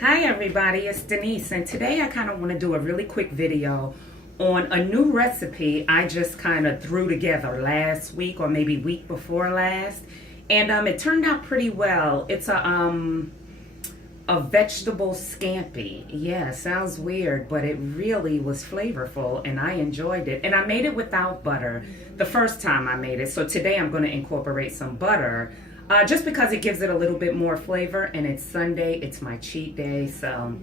Hi everybody, it's Denise, and today I kind of want to do a really quick video on a new recipe I just kind of threw together last week or maybe week before last, and it turned out pretty well. It's a vegetable scampi. Yeah, sounds weird, but it really was flavorful and I enjoyed it. And I made it without butter the first time I made it, so today I'm going to incorporate some butter. Just because it gives it a little bit more flavor, and it's Sunday, it's my cheat day, so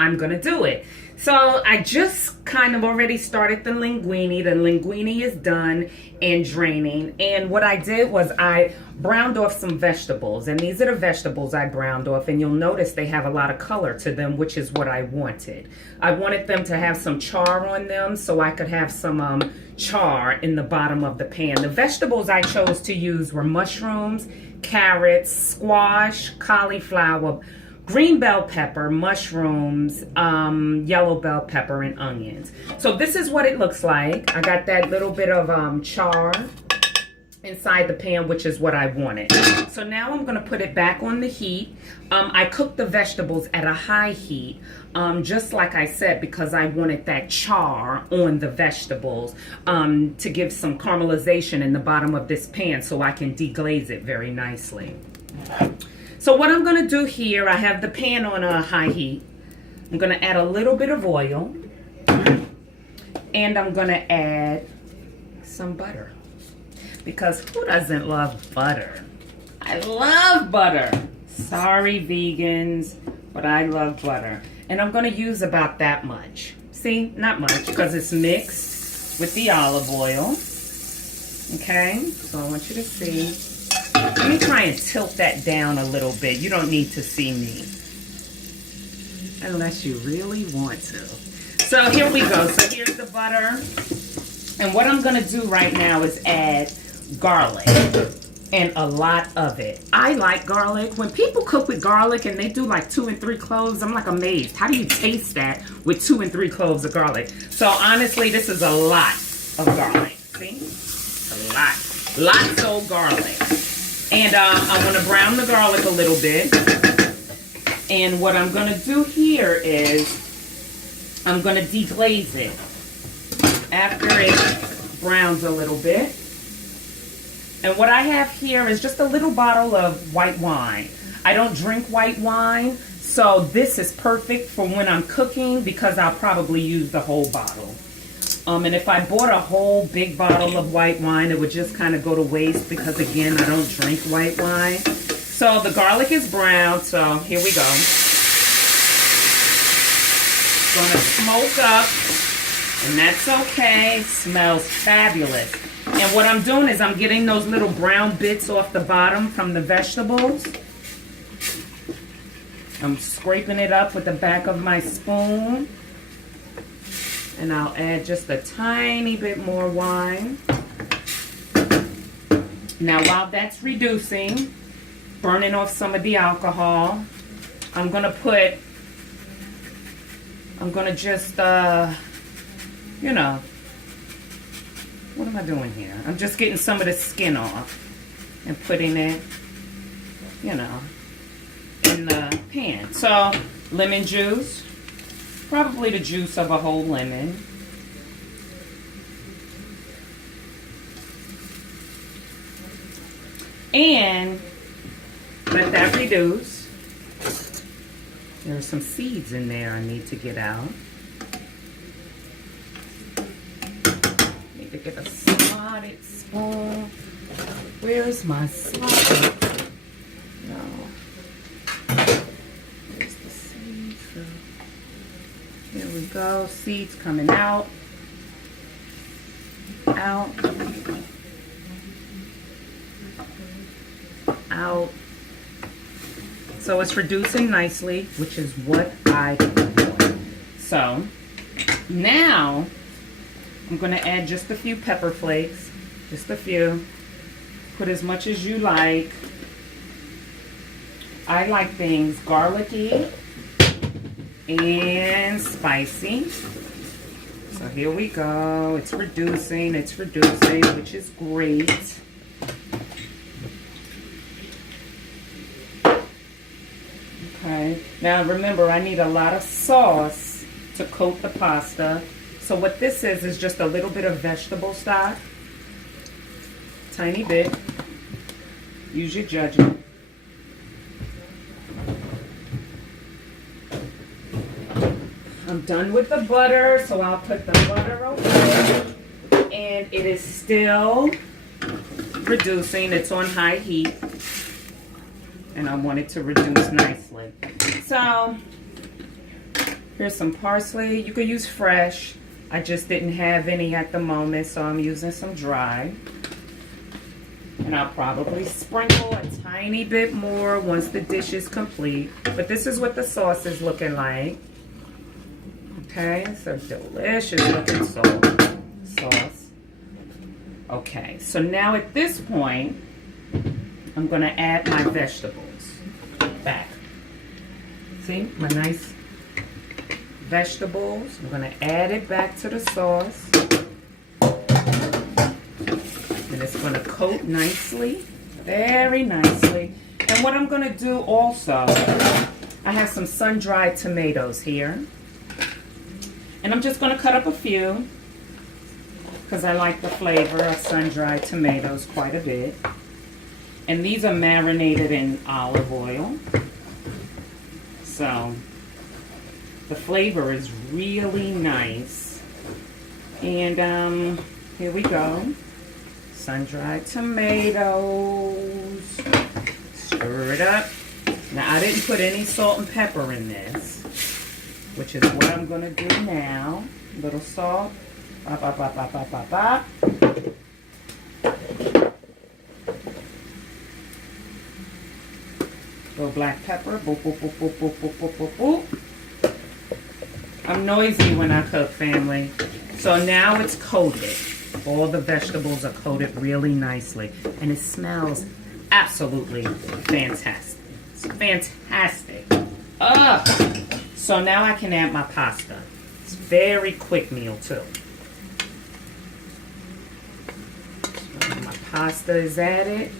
I'm gonna do it. So I just kind of already started the linguine. The linguine is done and draining, and what I did was I browned off some vegetables, and these are the vegetables I browned off, and you'll notice they have a lot of color to them, which is what I wanted. I wanted them to have some char on them so I could have some char in the bottom of the pan. The vegetables I chose to use were mushrooms, carrots, squash, cauliflower, green bell pepper, mushrooms, yellow bell pepper, and onions. So this is what it looks like. I got that little bit of char inside the pan, which is what I wanted. So now I'm gonna put it back on the heat. I cooked the vegetables at a high heat, just like I said, because I wanted that char on the vegetables to give some caramelization in the bottom of this pan so I can deglaze it very nicely. So what I'm gonna do here, I have the pan on a high heat. I'm gonna add a little bit of oil, and I'm gonna add some butter. Because who doesn't love butter? I love butter. Sorry, vegans, but I love butter. And I'm gonna use about that much. See, not much, because it's mixed with the olive oil. Okay, so I want you to see. Let me try and tilt that down a little bit. You don't need to see me, unless you really want to. So here we go. So here's the butter. And what I'm gonna do right now is add garlic, and a lot of it. I like garlic. When people cook with garlic and they do like 2 and 3 cloves, I'm like amazed. How do you taste that with 2 and 3 cloves of garlic? So honestly, this is a lot of garlic. See? A lot. Lots of garlic. And I want to brown the garlic a little bit. And what I'm going to do here is I'm going to deglaze it after it browns a little bit. And what I have here is just a little bottle of white wine. I don't drink white wine, so this is perfect for when I'm cooking because I'll probably use the whole bottle. And if I bought a whole big bottle of white wine, it would just kind of go to waste because, again, I don't drink white wine. So the garlic is brown, so here we go. It's gonna smoke up, and that's okay. It smells fabulous. And what I'm doing is I'm getting those little brown bits off the bottom from the vegetables. I'm scraping it up with the back of my spoon. And I'll add just a tiny bit more wine. Now while that's reducing, burning off some of the alcohol, I'm gonna just, you know, what am I doing here? I'm just getting some of the skin off and putting it, you know, in the pan. So, lemon juice, probably the juice of a whole lemon. And let that reduce. There are some seeds in there I need to get out. To get a slotted spoon. Where's my slot? No. There's the seeds. So here we go. Seeds coming out. Out. Out. So it's reducing nicely, which is what I want. So now I'm going to add just a few pepper flakes, just a few. Put as much as you like. I like things garlicky and spicy. So here we go. It's reducing, which is great. Okay. Now remember, I need a lot of sauce to coat the pasta. So what this is just a little bit of vegetable stock. Tiny bit. Use your judgment. I'm done with the butter, so I'll put the butter away. And it is still reducing. It's on high heat. And I want it to reduce nicely. So, here's some parsley. You could use fresh. I just didn't have any at the moment, so I'm using some dry. And I'll probably sprinkle a tiny bit more once the dish is complete. But this is what the sauce is looking like. Okay, so delicious looking sauce. Okay, so now at this point, I'm going to add my vegetables back. See, my nice vegetables. I'm going to add it back to the sauce. And it's going to coat nicely, very nicely. And what I'm going to do also, I have some sun-dried tomatoes here. And I'm just going to cut up a few because I like the flavor of sun-dried tomatoes quite a bit. And these are marinated in olive oil. So the flavor is really nice. And here we go. Sun-dried tomatoes. Stir it up. Now I didn't put any salt and pepper in this, which is what I'm going to do now. A little salt. Bop, bop, bop, bop, bop, bop, bop. Little black pepper. Boop, boop, boop, boop, boop, boop, boop, boop, boop. I'm noisy when I cook, family. So now it's coated. All the vegetables are coated really nicely. And it smells absolutely fantastic. It's fantastic. Ugh. So now I can add my pasta. It's a very quick meal too. So my pasta is added.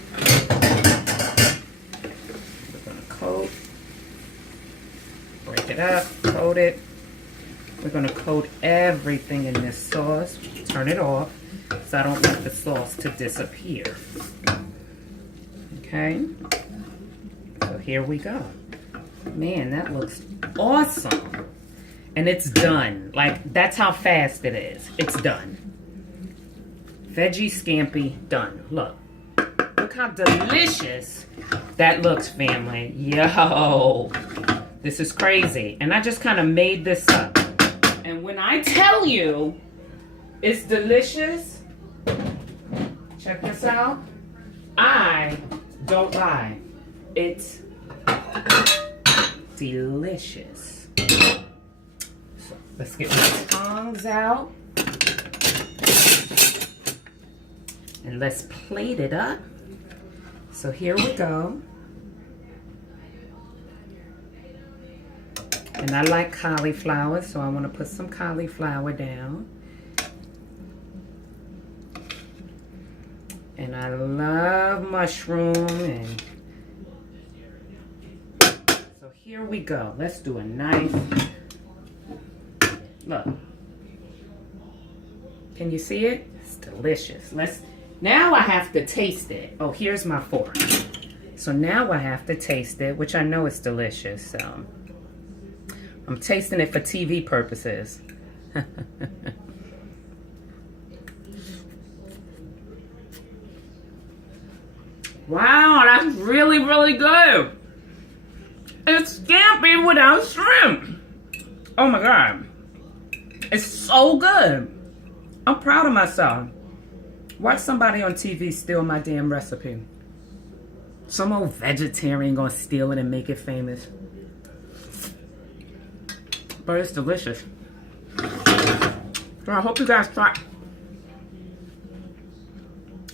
We're going to coat. Break it up. Coat it. We're going to coat everything in this sauce. Turn it off so I don't want the sauce to disappear. Okay. So here we go. Man, that looks awesome. And it's done. Like, that's how fast it is. It's done. Veggie Scampi done. Look. Look how delicious that looks, family. Yo. This is crazy. And I just kind of made this up. And when I tell you it's delicious, check this out. I don't lie. It's delicious. So let's get my tongs out. And let's plate it up. So here we go. And I like cauliflower, so I want to put some cauliflower down. And I love mushroom. And so here we go. Let's do a nice, look. Can you see it? It's delicious. Now I have to taste it. Oh, here's my fork. So now I have to taste it, which I know is delicious. So I'm tasting it for TV purposes. Wow, that's really, really good. It's scampi without shrimp. Oh my God. It's so good. I'm proud of myself. Watch somebody on TV steal my damn recipe. Some old vegetarian gonna steal it and make it famous. But it's delicious. So I hope you guys try.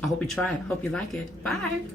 I hope you try it. Hope you like it. Bye.